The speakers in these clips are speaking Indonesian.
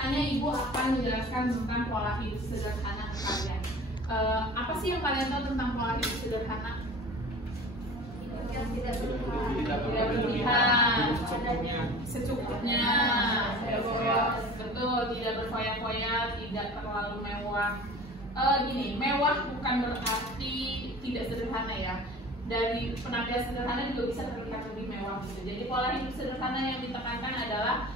rencananya Ibu akan menjelaskan tentang pola hidup sederhana ke kalian. Apa sih yang kalian tahu tentang pola hidup sederhana? Yang tidak berlebihan, secukupnya, betul, tidak berfoya-foya, tidak terlalu mewah. Gini, mewah bukan berarti tidak sederhana ya. Dari penampilan sederhana juga bisa terlihat lebih mewah gitu. Jadi pola hidup sederhana yang ditekankan adalah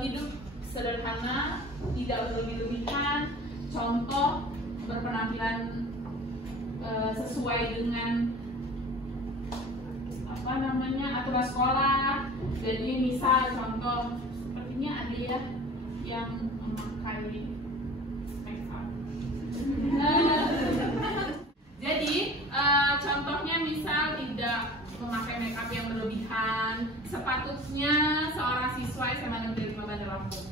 hidup sederhana, tidak berlebih-lebihan. Contoh, berpenampilan sesuai dengan aturan sekolah. Jadi misal contoh sepertinya ada ya yang memakai make up. Jadi contohnya misal tidak memakai make up yang berlebihan. Sepatutnya seorang siswa SMA Negeri 5 Bandar Lampung,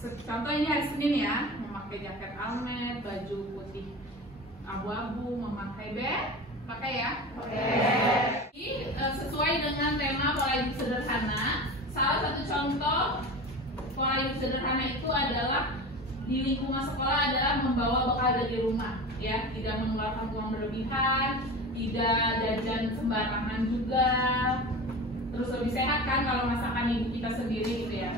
contoh ini hari Senin ya, memakai jaket almet, baju putih abu-abu, memakai pakai ya. Jadi, sesuai dengan tema pola hidup sederhana, salah satu contoh pola hidup sederhana itu adalah di lingkungan sekolah adalah membawa bekal dari rumah, ya, tidak mengeluarkan uang berlebihan, tidak jajan sembarangan juga, terus lebih sehat kan kalau masakan ibu kita sendiri gitu ya.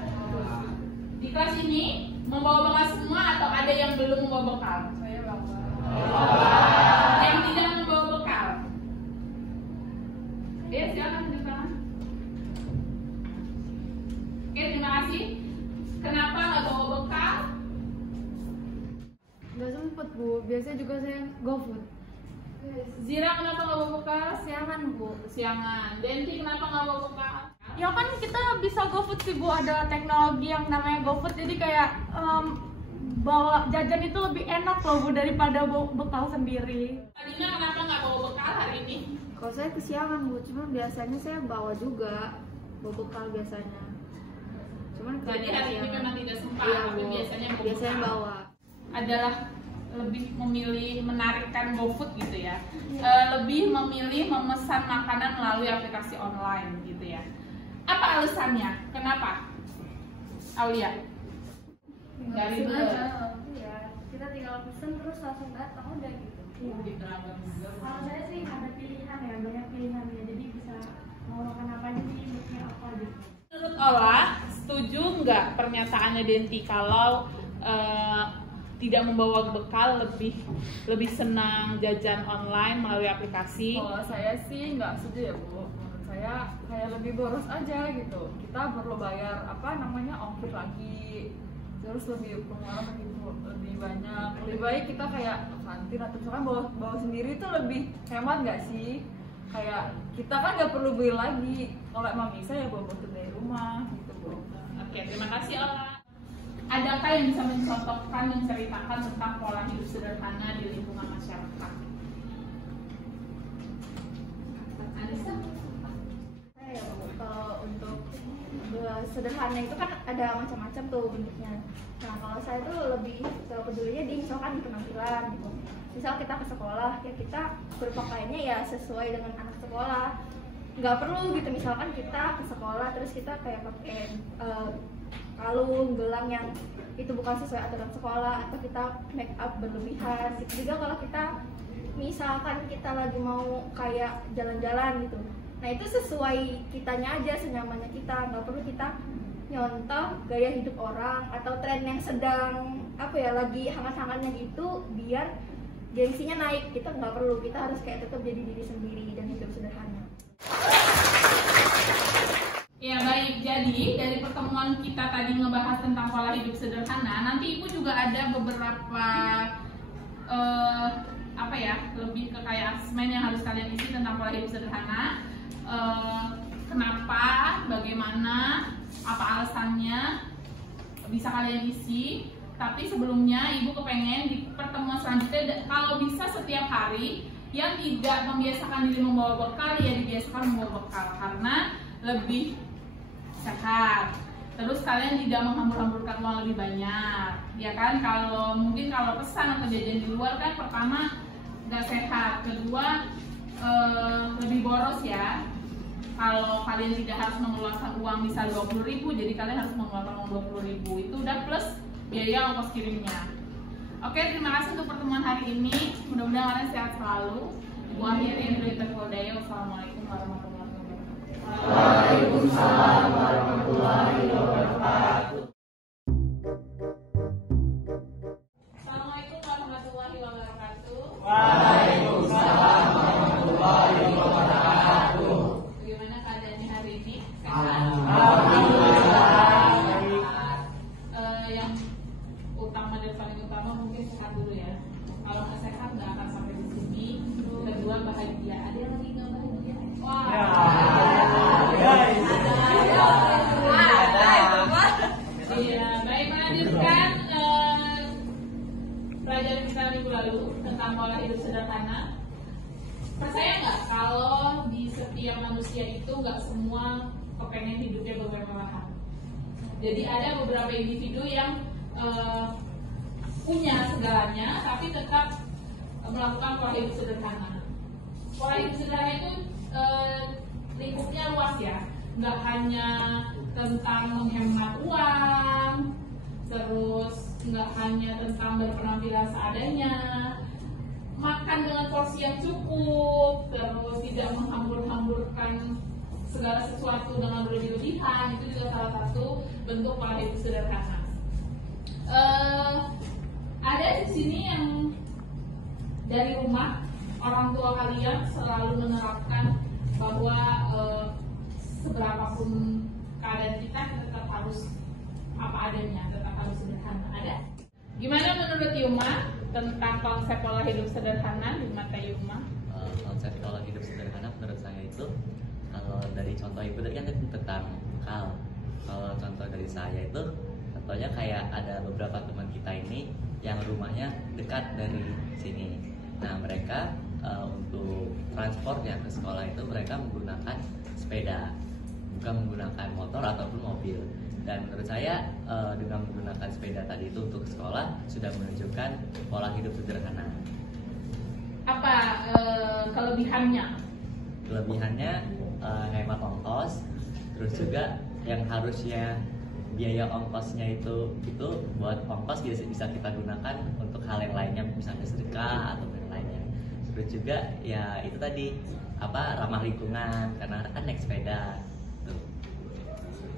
Di kelas ini membawa bekal semua atau ada yang belum membawa bekal? Saya bawa. Yang tidak membawa bekal? Ya, silakan di sana. Oke, terima kasih. Kenapa nggak bawa bekal? Nggak sempet Bu, biasanya juga saya GoFood. Zira kenapa nggak bawa bekal? Siangan Bu. Siangan. Denti kenapa nggak bawa bekal? Ya kan kita bisa GoFood sih Bu, ada teknologi yang namanya GoFood, jadi kayak bawa jajan itu lebih enak loh Bu daripada bawa bekal sendiri. Alina kenapa nggak bawa bekal hari ini? Kalau saya kesiangan Bu, cuma biasanya saya bawa juga, bawa bekal biasanya. Cuman Jadi hari ini memang tidak sempat, iya, tapi Bu. biasanya Biasanya bawa. Adalah lebih memilih menarikkan GoFood gitu ya. Lebih memilih memesan makanan melalui aplikasi online gitu ya. Apa alasannya? Kenapa? Aulia? Dari Ya, kita tinggal pesen terus langsung datang udah gitu. Kalau saya sih ada pilihan ya, banyak pilihannya, jadi bisa mau makan apa aja sih, moodnya apa gitu. Menurut Ola, setuju nggak pernyataannya Denti kalau tidak membawa bekal, lebih senang jajan online melalui aplikasi? Kalau saya sih nggak setuju ya Bu. Menurut saya kayak lebih boros aja gitu. Kita perlu bayar ongkir lagi, terus lebih pengeluaran lebih banyak. Lebih baik kita kayak ke kantin atau misalkan bawa sendiri itu lebih hemat nggak sih? Kayak kita kan nggak perlu beli lagi. Kalau emang bisa ya bawa bekal dari rumah gitu Bu. Oke, terima kasih Ola. Adakah yang bisa mencontohkan, menceritakan tentang pola hidup sederhana di lingkungan masyarakat? Anissa? Saya ya Bu, kalau untuk sederhana itu kan ada macam-macam tuh bentuknya. Nah kalau saya tuh lebih pedulinya di misalkan di penampilan gitu. Misal kita ke sekolah, ya kita berpakaiannya ya sesuai dengan anak sekolah. Nggak perlu gitu, misalkan kita ke sekolah terus kita kayak pakai kalung, gelang yang itu bukan sesuai aturan sekolah, atau kita make up berlebihan gitu. Juga kalau kita misalkan kita lagi mau kayak jalan-jalan gitu, nah itu sesuai kitanya aja, senyamannya kita, nggak perlu kita nyontoh gaya hidup orang atau tren yang sedang lagi hangat-hangatnya gitu biar gengsinya naik. Kita nggak perlu, kita harus kayak tetap jadi diri sendiri dan hidup sederhana. Ya baik, jadi dari pertemuan kita tadi ngebahas tentang pola hidup sederhana, nanti Ibu juga ada beberapa lebih ke kayak asesmen yang harus kalian isi tentang pola hidup sederhana. Kenapa, bagaimana, apa alasannya, bisa kalian isi. Tapi sebelumnya Ibu kepengen di pertemuan selanjutnya kalau bisa setiap hari yang tidak membiasakan diri membawa bekal ya dibiasakan membawa bekal karena lebih sehat. Terus kalian tidak menghambur-hamburkan uang lebih banyak, ya kan? Kalau pesan atau jajan di luar kan pertama nggak sehat, kedua lebih boros ya. kalau kalian tidak harus mengeluarkan uang misal 20.000, jadi kalian harus mengeluarkan uang 20.000. Itu udah plus biaya ongkos kirimnya. Oke, terima kasih untuk pertemuan hari ini. Mudah-mudahan kalian sehat selalu. Gua akhiri dari Tafwaldaya. Wassalamualaikum warahmatullahi wabarakatuh. Waalaikumsalam warahmatullahi wabarakatuh. Assalamualaikum warahmatullahi wabarakatuh. Waalaikumsalam warahmatullahi wabarakatuh. Bagaimana keadaannya hari ini? Alhamdulillah. Yang utama dan paling utama mungkin sehat dulu ya. Kalau nggak sehat nggak akan sampai di sini. Kedua bahagia. Ada yang lagi nggak bahagia? Wah. Iya, baik, melanjutkan pelajaran kita minggu lalu tentang pola hidup sederhana. Percaya nggak kalau di setiap manusia itu nggak semua kepengen hidupnya bermewah-mewahan. Jadi ada beberapa individu yang punya segalanya tapi tetap melakukan pola hidup sederhana. Pola hidup sederhana itu lingkupnya luas ya, nggak hanya tentang menghemat uang, terus nggak hanya tentang berpenampilan seadanya, makan dengan porsi yang cukup, terus tidak menghambur-hamburkan segala sesuatu dengan berlebih-lebihan. Itu juga salah satu bentuk pola hidup sederhana. Ada di sini yang dari rumah orang tua kalian selalu menerapkan bahwa seberapapun keadaan kita tetap harus apa adanya, tetap harus sederhana. Ada? Gimana menurut Yuma tentang konsep pola hidup sederhana di mata Yuma? Konsep pola hidup sederhana menurut saya itu, kalau dari contoh ibu tadi kan tentang bekal. Kalau contoh dari saya itu, contohnya kayak ada beberapa teman kita ini yang rumahnya dekat dari sini. Nah mereka untuk transportnya ke sekolah itu mereka menggunakan sepeda, bukan menggunakan motor ataupun mobil. Dan menurut saya dengan menggunakan sepeda tadi itu untuk sekolah sudah menunjukkan pola hidup sederhana. Apa kelebihannya? Kelebihannya hemat ongkos, terus juga yang harusnya biaya ongkosnya itu buat ongkos bisa kita gunakan untuk hal yang lainnya, misalnya sedekah atau yang lainnya. Terus juga ya itu tadi ramah lingkungan karena kan naik sepeda. Tuh.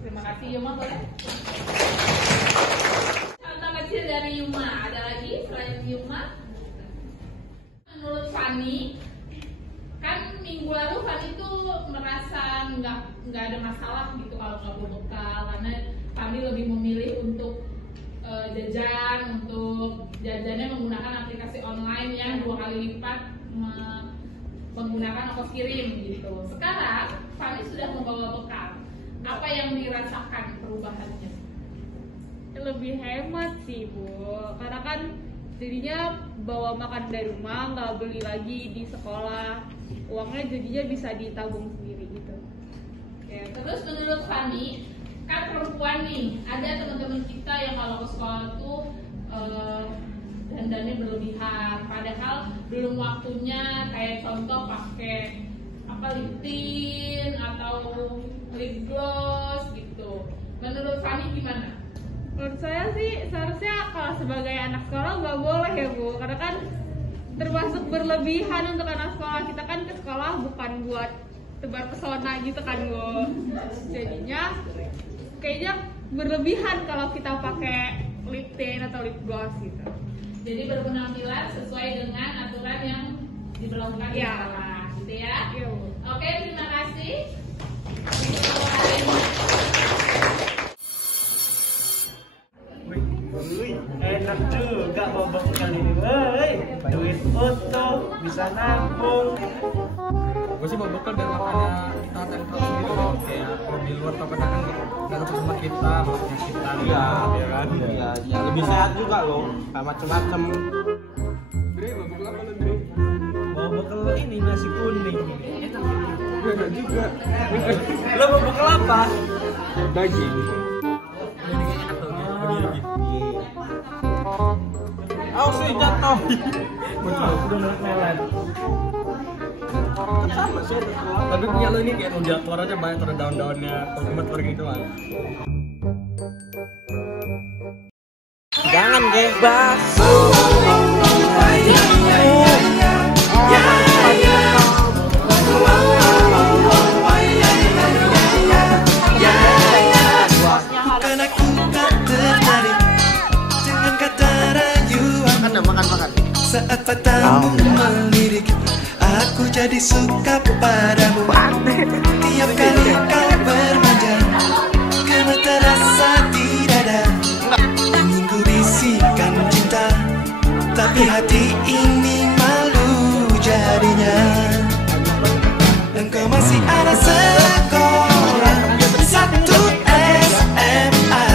Terima kasih Yuma, boleh? Contoh kecil dari Yuma, ada lagi selain Yuma? Menurut Fani, kan minggu lalu Fani tuh merasa nggak ada masalah gitu kalau nggak berbekal, karena Fani lebih memilih untuk jajannya menggunakan aplikasi online yang 2 kali lipat menggunakan ongkos kirim gitu. Sekarang Fani sudah membawa bekal. Apa yang dirasakan perubahannya? Lebih hemat sih Bu, karena kan jadinya bawa makan dari rumah, nggak beli lagi di sekolah, uangnya jadinya bisa ditabung sendiri gitu. Ya, terus menurut Fani, kan perempuan nih, ada teman-teman kita yang kalau ke sekolah tuh dandannya berlebihan, padahal belum waktunya. Kayak contoh pakai lip tint atau lip gloss gitu. Menurut Fani gimana? Menurut saya sih seharusnya kalau sebagai anak sekolah nggak boleh ya Bu, karena kan termasuk berlebihan untuk anak sekolah. Kita kan ke sekolah bukan buat tebar pesona gitu kan Bu. Jadinya kayaknya berlebihan kalau kita pakai lip tint atau lip gloss gitu. Jadi berpenampilan sesuai dengan aturan yang diberlakukan di sekolah, gitu ya? Iya Bu. Oke, terima kasih. Enak juga bawa bekal ini, woi. Duit utuh, bisa nabung. Gue sih bawa bekal biar makanya kita tempel gitu loh, kayak kalau di luar toko kan nggak ada sama kita, makanya kita Iya, ya kan? Iya, lebih sehat juga loh, kayak macem-macem. Dre, bawa bekal apa lu Dre? Bawa bekal ini nasi kuning. Enak juga. Lo bawa bekal apa? Daging. Awas jatuh. Udah melet. sama sih. Tapi punya lo ini kayak udah keluar aja banyak ada daun-daunnya, keluar gitu kan. Jangan bebas. Bukan aku tak tertarik dengan kata rayuan. Makan. Saat matamu melirik, aku jadi suka padamu. Tiap kali kau bermanja, gemetar rasa di dada. Ingin ku bisikan cinta, tapi hati ini malu jadinya. Engkau masih anak sekolah satu SMA.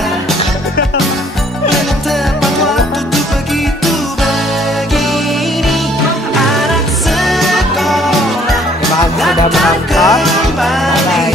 Belum tepat waktu tuh begitu begini. Anak sekolah datang kembali.